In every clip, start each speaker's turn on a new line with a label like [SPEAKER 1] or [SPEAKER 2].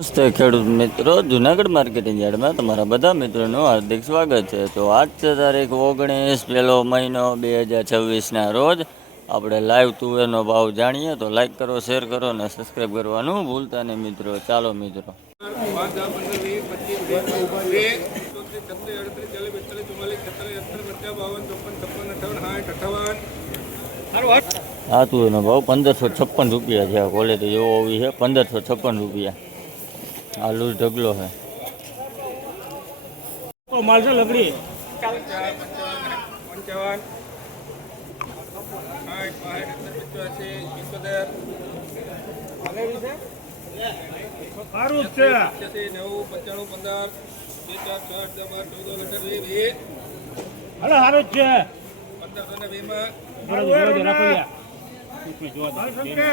[SPEAKER 1] નમસ્તે ખેડૂત મિત્રો. જુનાગઢ માર્કેટિંગ યાર્ડમાં તમારા બધા મિત્રોનું હાર્દિક સ્વાગત છે. તો આજ તારીખ ઓગણીસ પહેલો મહિનો બે હજાર છવ્વીસના રોજ. આપણે લાઈવ તુવેરનો ભાવ જાણીએ તો લાઈક કરો, શેર કરો અને સબસ્ક્રાઈબ કરવાનું ભૂલતા નહીં મિત્રો. ચાલો મિત્રો. આ તુવેરનો ભાવ પંદરસો છપ્પન રૂપિયા છે. આ ક્વોલિટી જેવો હોવી છે, પંદરસો છપ્પન રૂપિયા. આ લૂઝ ઢગલો છે
[SPEAKER 2] માલ છે લગડી.
[SPEAKER 3] પંચાવન
[SPEAKER 2] સારું છે.
[SPEAKER 3] નેવું પંચાણું પંદર બે ચાર છ. આઠ દસ બાર ચૌદ અઢાર વીસ વીસ
[SPEAKER 2] હાલો સારું જ છે
[SPEAKER 3] પંદરસો ને
[SPEAKER 2] દે, જોવા દે.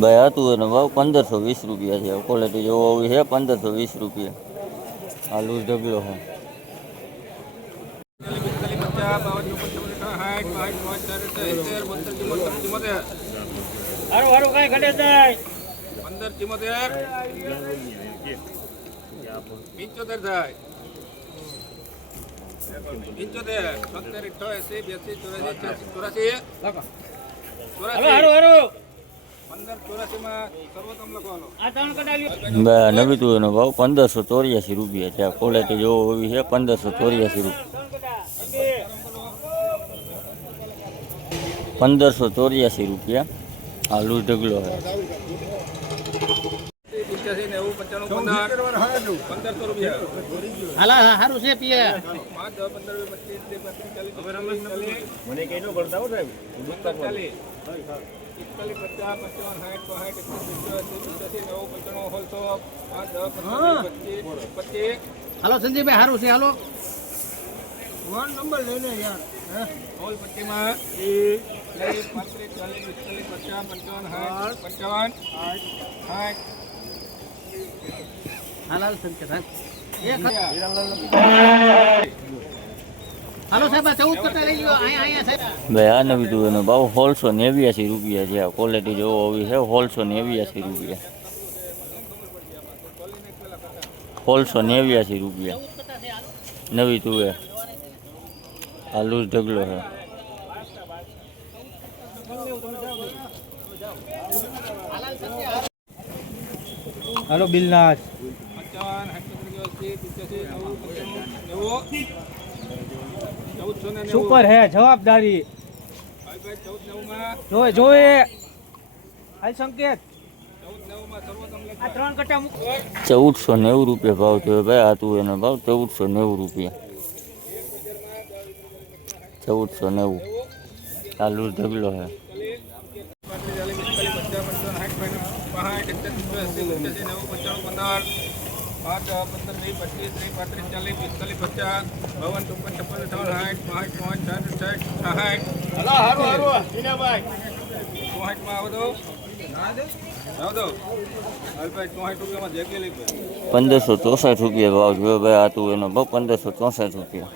[SPEAKER 1] ભાઈ આ તુવેરનો ભાવ પંદરસો વીસ રૂપિયા છે. ક્વોલિટી જેવો હોવી છે પંદરસો વીસ રૂપિયા. આ લૂઝ ઢગલો છે.
[SPEAKER 3] પિસ્તાલીસ પચાસ બાવન ચોપન છપ્પન અઠાવન સાઠ પાંચ પાંચ ચાર સિત્તેર બોતેર ચુમ્મોતેર ચુમ્મોતેર
[SPEAKER 2] હારું હારું કાંઈ ઘટે જ નહીં.
[SPEAKER 3] પંદર ચુમ્મોતેર પંચોતેર થાય. પંચોતેર સત્તર અઠ્યાસી બ્યાસી ચોરાસી છ્યાસી ચોરાસી.
[SPEAKER 2] હાલો
[SPEAKER 3] ચોરાસી
[SPEAKER 1] નવી તુવેરનો ભાવ પંદરસો ચોર્યાસી રૂપિયા છે. ક્વોલિટી જેવો હોવી છે પંદરસો ચોર્યાસી રૂપિયા પંદરસો ચોર્યાસી રૂપિયા. આલુ ઢગલો છે
[SPEAKER 3] પંચ્યાસી નેવું પંચાણું પંદર. પંદરસો રૂપિયા.
[SPEAKER 2] હાલા હારું છે પીએ.
[SPEAKER 3] પાંચ દસ પંદર વીસ પચીસ ત્રીસ પાંત્રીસ ચાલીસ ચાલીસ. મને કઈ નો પડતા હો સાહેબ? ચાલીસ પિસ્તાલીસ પચાસ પંચાવન સાઠ પાંઠ એકવીસ પંચ્યાસી પંચ્યાસી નેવું પંચાણું સોળસો પાંચ દસ પંદર વીસ પચીસ પચીસ.
[SPEAKER 2] હાલો સંજયભાઈ હારું છે હાલો.
[SPEAKER 3] વન નંબર લઈને યાર. હોલ પટ્ટીમાં ત્રીસ પાંત્રીસ ચાલીસ પિસ્તાલીસ પચાસ પંચાવન સાઠ પંચાવન સાઠ
[SPEAKER 2] હાલાલ સંકેત હાલો સાહેબ ચૌદ કટા લઈ લ્યો. અહીંયા અહીંયા સાહેબ.
[SPEAKER 1] ભાઈ આ નવી તુવેરનો ભાવ હોલસો નેવ્યાસી રૂપિયા છે. આ ક્વોલિટી જેવો આવી છે હોલસો નેવ્યાસી રૂપિયા. હોલસો નેવ્યાસી રૂપિયા. નવી તુવે આ લૂઝ ઢગલો છે
[SPEAKER 2] હાલો બિલનાથ
[SPEAKER 3] પંચાવન સાઠ પંદર એંસી પંચ્યાસી નેવું પંચાણું નેવું ચૌદસો ને નેવું
[SPEAKER 2] સુપર હે, જવાબદારી. જોવે જોવે. હાલ સંકેત.
[SPEAKER 1] ચૌદસો નેવું રૂપિયા ભાવ થયો ભાઈ, આ એનો ભાવ ચૌદસો નેવું રૂપિયા. ચૌદસો નેવું. લૂઝ ઢગલો છે
[SPEAKER 3] પાંત્રીસ ચાલીસ પિસ્તાલીસ પચાસ પંચાવન સાઠ પાંઠ એકતાલીસ પંચ્યાસી પંચ્યાસી નેવું પંચાણું પંદર પાંચ દસ પંદર વીસ પચીસ ત્રીસ પાંત્રીસ ચાલીસ પિસ્તાલીસ પચાસ બાવન ચોપન છપ્પન અઠાવન સાઠ પાંચ પાંચ સાઠ સાઠ સાઠ ચોહાઠમાં આવો દો આવો દો હાલભાઈ ચોહાઠ રૂપિયામાં જે કે લઈ ભાઈ
[SPEAKER 1] પંદરસો ચોસઠ રૂપિયા ભાવ થયો ભાઈ આ તુવેરનો ભાવ પંદરસો ચોસઠ રૂપિયા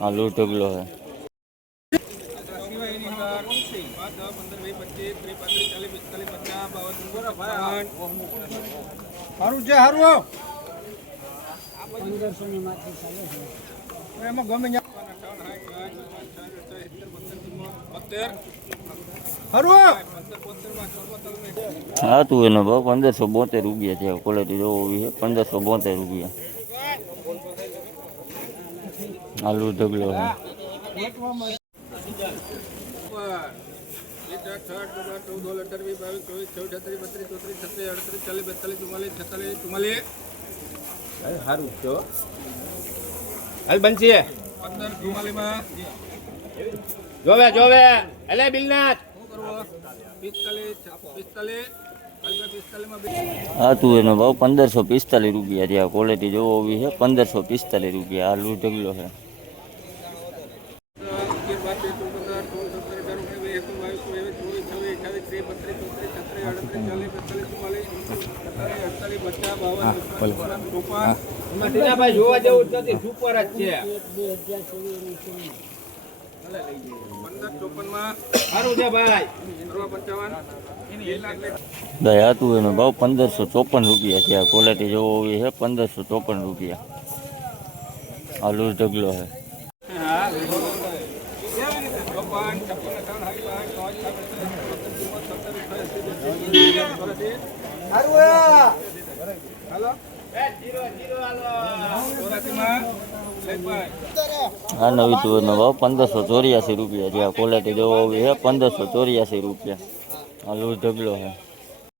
[SPEAKER 1] આ લૂઝ ઢગલો છે
[SPEAKER 3] સિવાયની અંદર
[SPEAKER 1] એનો ભાવ પંદરસો બોતેર રૂપિયા છે. ક્વોલિટી જોવો છે. પંદરસો બોતેર રૂપિયા. આલુ ઢગલો. છે
[SPEAKER 3] ઉપર છઠ આઠ ચૌદ અઢાર વીસ બાવીસ ચોવીસ ચૌદ છત્રીસ બત્રીસ ચોત્રીસ છત્રીસ અડત્રીસ ચાલીસ બેતાલીસ ચુમ્માલીસ છતાલીસ ચુમ્માલીસ.
[SPEAKER 2] સારું છે હાલ બનશે.
[SPEAKER 3] પંદર ચુમ્માલીસમાં.
[SPEAKER 2] જોવે જોવે. એટલે બિલનાથ.
[SPEAKER 3] શું કરવો? પિસ્તાલીસ પિસ્તાલીસ. હાલભાઈ પિસ્તાલીસમાં બે.
[SPEAKER 1] ભાવ પંદરસો પિસ્તાલીસ રૂપિયા છે. આ ક્વોલિટી જોવો હોવી છે. પંદરસો પિસ્તાલીસ રૂપિયા. આ લૂઝ ઢગલો છે
[SPEAKER 3] અગિયાર બાર તેર ચૌદ પંદર સોળ સત્તર અઢાર ઓગણીસ વીસ એકવીસ બાવીસ ત્રેવીસ ચોવીસ છવ્વીસ અઠ્યાવીસ
[SPEAKER 1] દયા તુવેરનો ભાવ પંદરસો ચોપન રૂપિયા છે. આ ક્વોલિટી જોવો એ છે, પંદરસો ચોપન રૂપિયા. આ લૂઝ ઢગલો છે.
[SPEAKER 3] ચોપન છપ્પન અઠાવન સાઠ બાસઠ પાંચ સાત આઠ નવ હાલો ચોરાસીમાં લેખભાઈ
[SPEAKER 1] આ નવી તુવેરનો ભાવ પંદરસો ચોર્યાસી રૂપિયા. જે આ ક્વોલિટી જોવા હોય છે પંદરસો ચોર્યાસી રૂપિયા. આ લૂઝ ઢગલો છે.